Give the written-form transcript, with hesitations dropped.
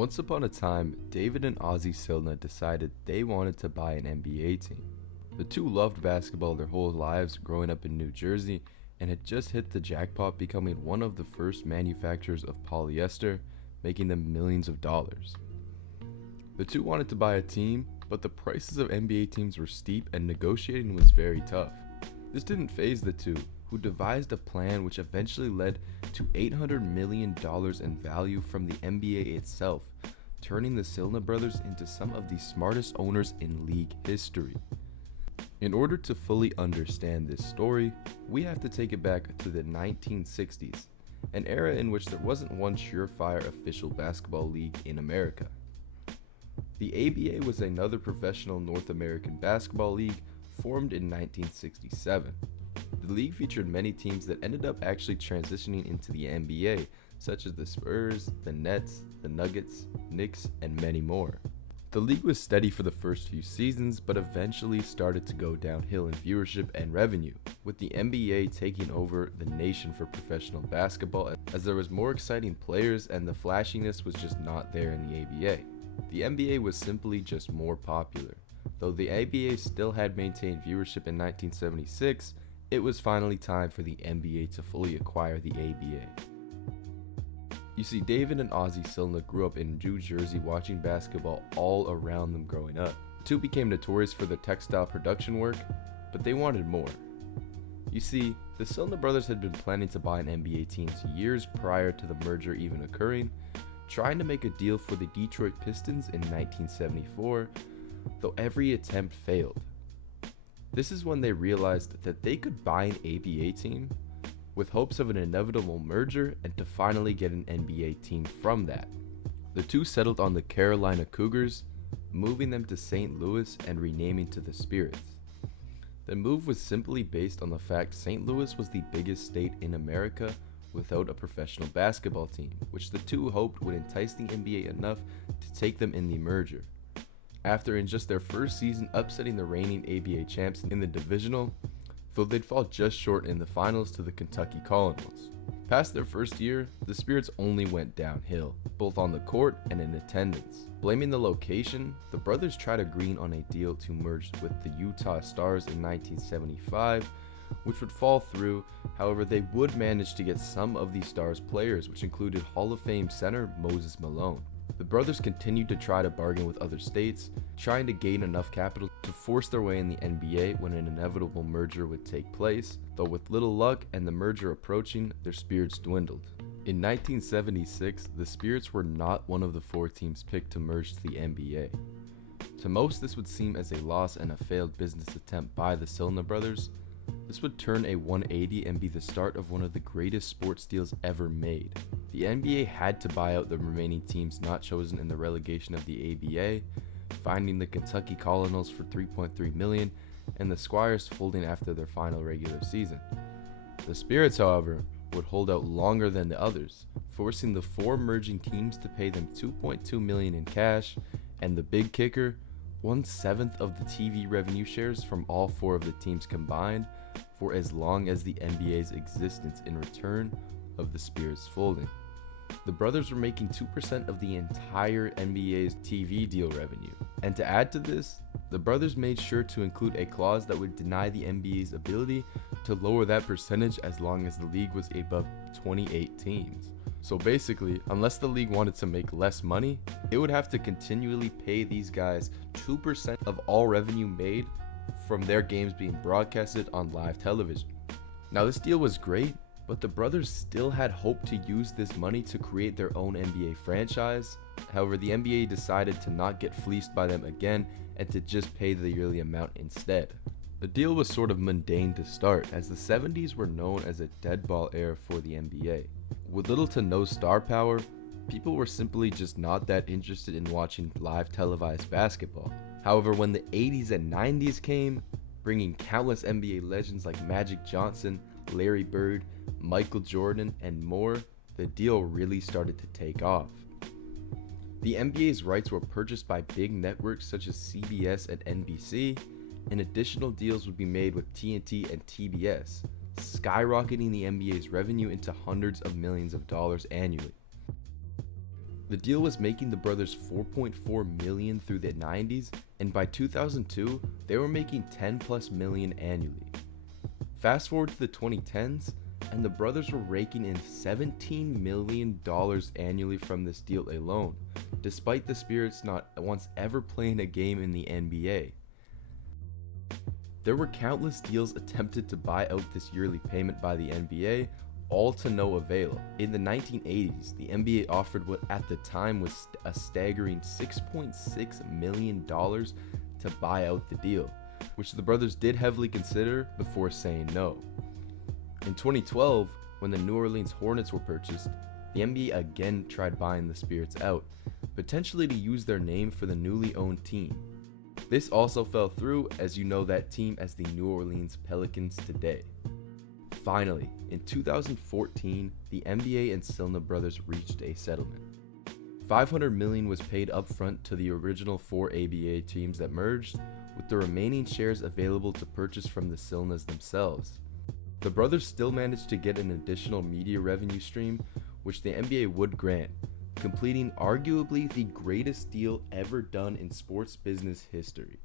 Once upon a time, David and Ozzie Silna decided they wanted to buy an NBA team. The two loved basketball their whole lives growing up in New Jersey and had just hit the jackpot, becoming one of the first manufacturers of polyester, making them millions of dollars. The two wanted to buy a team, but the prices of NBA teams were steep and negotiating was very tough. This didn't faze the two, who devised a plan which eventually led to $800 million in value from the NBA itself, turning the Silna brothers into some of the smartest owners in league history. In order to fully understand this story, we have to take it back to the 1960s, an era in which there wasn't one surefire official basketball league in America. The ABA was another professional North American basketball league formed in 1967. The league featured many teams that ended up actually transitioning into the NBA, such as the Spurs, the Nets, the Nuggets, Knicks, and many more. The league was steady for the first few seasons, but eventually started to go downhill in viewership and revenue, with the NBA taking over the nation for professional basketball as there was more exciting players and the flashiness was just not there in the ABA. The NBA was simply just more popular. Though the ABA still had maintained viewership in 1976, it was finally time for the NBA to fully acquire the ABA. You see, David and Ozzie Silna grew up in New Jersey watching basketball all around them growing up. The two became notorious for their textile production work, but they wanted more. You see, the Silna brothers had been planning to buy an NBA team years prior to the merger even occurring, trying to make a deal for the Detroit Pistons in 1974, though every attempt failed. This is when they realized that they could buy an ABA team with hopes of an inevitable merger and to finally get an NBA team from that. The two settled on the Carolina Cougars, moving them to St. Louis and renaming to the Spirits. The move was simply based on the fact St. Louis was the biggest state in America without a professional basketball team, which the two hoped would entice the NBA enough to take them in the merger. After in just their first season upsetting the reigning ABA champs in the divisional, though they'd fall just short in the finals to the Kentucky Colonels. Past their first year, the Spirits only went downhill, both on the court and in attendance. Blaming the location, the brothers tried agreeing on a deal to merge with the Utah Stars in 1975, which would fall through. However, they would manage to get some of the Stars players, which included Hall of Fame center Moses Malone. The brothers continued to try to bargain with other states, trying to gain enough capital to force their way in the NBA when an inevitable merger would take place, though with little luck and the merger approaching, their spirits dwindled. In 1976, the Spirits were not one of the four teams picked to merge to the NBA. To most, this would seem as a loss and a failed business attempt by the Silna brothers. This would turn a 180 and be the start of one of the greatest sports deals ever made. The NBA had to buy out the remaining teams not chosen in the relegation of the ABA, finding the Kentucky Colonels for $3.3 million and the Squires folding after their final regular season. The Spirits, however, would hold out longer than the others, forcing the four merging teams to pay them $2.2 million in cash, and the big kicker, 1/7 of the TV revenue shares from all four of the teams combined for as long as the NBA's existence in return of the Spirits folding. The brothers were making 2% of the entire NBA's TV deal revenue. And to add to this, the brothers made sure to include a clause that would deny the NBA's ability to lower that percentage as long as the league was above 28 teams. So basically, unless the league wanted to make less money, it would have to continually pay these guys 2% of all revenue made from their games being broadcasted on live television. Now, this deal was great, but the brothers still had hope to use this money to create their own NBA franchise. However, the NBA decided to not get fleeced by them again and to just pay the yearly amount instead. The deal was sort of mundane to start, as the 70s were known as a dead ball era for the NBA. With little to no star power, people were simply just not that interested in watching live televised basketball. However, when the 80s and 90s came, bringing countless NBA legends like Magic Johnson, Larry Bird, Michael Jordan, and more, the deal really started to take off. The NBA's rights were purchased by big networks such as CBS and NBC, and additional deals would be made with TNT and TBS, skyrocketing the NBA's revenue into hundreds of millions of dollars annually. The deal was making the brothers $4.4 million through the 90s, and by 2002, they were making $10+ million annually. Fast forward to the 2010s, and the brothers were raking in $17 million annually from this deal alone, despite the Spirits not once ever playing a game in the NBA. There were countless deals attempted to buy out this yearly payment by the NBA, all to no avail. In the 1980s, the NBA offered what at the time was a staggering $6.6 million to buy out the deal, which the brothers did heavily consider before saying no. In 2012, when the New Orleans Hornets were purchased, the NBA again tried buying the Spirits out, potentially to use their name for the newly owned team. This also fell through, as you know that team as the New Orleans Pelicans today. Finally, in 2014, the NBA and Silna brothers reached a settlement. $500 million was paid upfront to the original 4 ABA teams that merged, with the remaining shares available to purchase from the Silnas themselves. The brothers still managed to get an additional media revenue stream, which the NBA would grant, completing arguably the greatest deal ever done in sports business history.